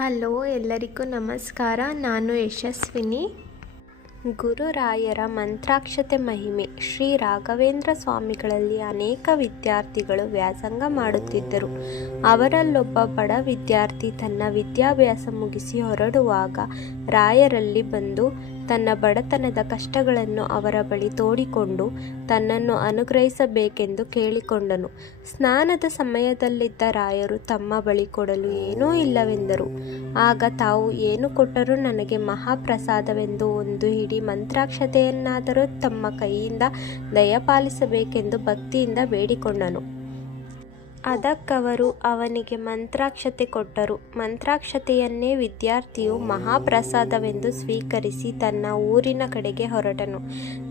Hello, ಎಲ್ಲರಿಗೂ ನಮಸ್ಕಾರ. ನಾನು ಯಶಸ್ವಿನಿ. ಗುರುರಾಯರ ಮಂತ್ರಾಕ್ಷತೆ ಮಹಿಮೆ. ಶ್ರೀ ರಾಘವೇಂದ್ರ ಸ್ವಾಮಿಗಳಲ್ಲಿ ಅನೇಕ ವಿದ್ಯಾರ್ಥಿಗಳು ವ್ಯಾಸಂಗ ಮಾಡುತ್ತಿದ್ದರು. ಅವರಲ್ಲೊಬ್ಬ ಬಡ ವಿದ್ಯಾರ್ಥಿ ತನ್ನ ವಿದ್ಯಾಭ್ಯಾಸ ಮುಗಿಸಿ ಹೊರಡುವಾಗ ರಾಯರಲ್ಲಿ ಬಂದು ತನ್ನ ಬಡತನದ ಕಷ್ಟಗಳನ್ನು ಅವರ ಬಳಿ ತೋಡಿಕೊಂಡು ತನ್ನನ್ನು ಅನುಗ್ರಹಿಸಬೇಕೆಂದು ಕೇಳಿಕೊಂಡನು. ಸ್ನಾನದ ಸಮಯದಲ್ಲಿದ್ದ ರಾಯರು ತಮ್ಮ ಬಳಿ ಕೊಡಲು ಏನೂ ಇಲ್ಲವೆಂದರು. ಆಗ ತಾವು ಏನು ಕೊಟ್ಟರೂ ನನಗೆ ಮಹಾಪ್ರಸಾದವೆಂದು ಒಂದು ಹಿಡಿ ಮಂತ್ರಾಕ್ಷತೆಯನ್ನಾದರೂ ತಮ್ಮ ಕೈಯಿಂದ ದಯಪಾಲಿಸಬೇಕೆಂದು ಭಕ್ತಿಯಿಂದ ಬೇಡಿಕೊಂಡನು. ಅದಕ್ಕವರು ಅವನಿಗೆ ಮಂತ್ರಾಕ್ಷತೆ ಕೊಟ್ಟರು. ಮಂತ್ರಾಕ್ಷತೆಯನ್ನೇ ವಿದ್ಯಾರ್ಥಿಯು ಮಹಾಪ್ರಸಾದವೆಂದು ಸ್ವೀಕರಿಸಿ ತನ್ನ ಊರಿನ ಕಡೆಗೆ ಹೊರಟನು.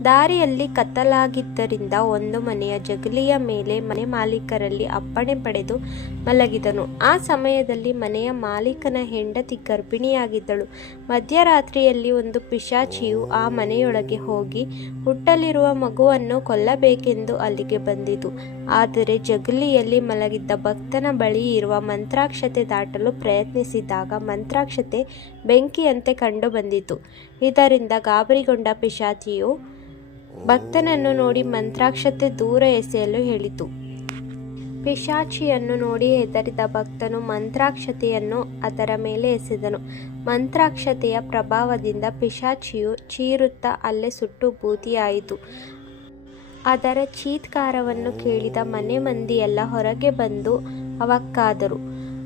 ದಾರಿಯಲ್ಲಿ ಕತ್ತಲಾಗಿದ್ದರಿಂದ ಒಂದು ಮನೆಯ ಜಗಲಿಯ ಮೇಲೆ ಮನೆ ಮಾಲೀಕರಲ್ಲಿ ಅಪ್ಪಣೆ ಪಡೆದು ಮಲಗಿದನು. ಆ ಸಮಯದಲ್ಲಿ ಮನೆಯ ಮಾಲೀಕನ ಹೆಂಡತಿ ಗರ್ಭಿಣಿಯಾಗಿದ್ದಳು. ಮಧ್ಯರಾತ್ರಿಯಲ್ಲಿ ಒಂದು ಪಿಶಾಚಿಯು ಆ ಮನೆಯೊಳಗೆ ಹೋಗಿ ಹುಟ್ಟಲಿರುವ ಮಗುವನ್ನು ಕೊಲ್ಲಬೇಕೆಂದು ಅಲ್ಲಿಗೆ ಬಂದಿತು. ಆದರೆ ಜಗಲಿಯಲ್ಲಿ ಮಲಗಿದ್ದ ಭಕ್ತನ ಬಳಿ ಇರುವ ಮಂತ್ರಾಕ್ಷತೆ ದಾಟಲು ಪ್ರಯತ್ನಿಸಿದಾಗ ಮಂತ್ರಾಕ್ಷತೆ ಬೆಂಕಿಯಂತೆ ಕಂಡು ಬಂದಿತು. ಇದರಿಂದ ಗಾಬರಿಗೊಂಡ ಪಿಶಾಚಿಯು ಭಕ್ತನನ್ನು ನೋಡಿ ಮಂತ್ರಾಕ್ಷತೆ ದೂರ ಎಸೆಯಲು ಹೇಳಿತು. ಪಿಶಾಚಿಯನ್ನು ನೋಡಿ ಹೆದರಿದ ಭಕ್ತನು ಮಂತ್ರಾಕ್ಷತೆಯನ್ನು ಅದರ ಮೇಲೆ ಎಸೆದನು. ಮಂತ್ರಾಕ್ಷತೆಯ ಪ್ರಭಾವದಿಂದ ಪಿಶಾಚಿಯು ಚೀರುತ್ತಾ ಅಲ್ಲೇ ಸುಟ್ಟು ಬೂದಿಯಾಯಿತು. ಅದರ ಚೀತ್ಕಾರವನ್ನು ಕೇಳಿದ ಮನೆ ಮಂದಿಯೆಲ್ಲ ಹೊರಗೆ ಬಂದು ಅವಕ್ಕಾದರು.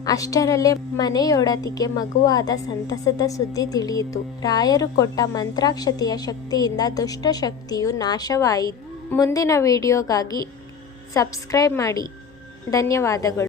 ಅಷ್ಟರಲ್ಲೇ ಮನೆಯೊಡತಿಗೆ ಮಗುವಾದ ಸಂತಸದ ಸುದ್ದಿ ತಿಳಿಯಿತು. ರಾಯರು ಕೊಟ್ಟ ಮಂತ್ರಾಕ್ಷತೆಯ ಶಕ್ತಿಯಿಂದ ದುಷ್ಟ ಶಕ್ತಿಯು ನಾಶವಾಯಿತು. ಮುಂದಿನ ವಿಡಿಯೋಗಾಗಿ ಸಬ್ಸ್ಕ್ರೈಬ್ ಮಾಡಿ. ಧನ್ಯವಾದಗಳು.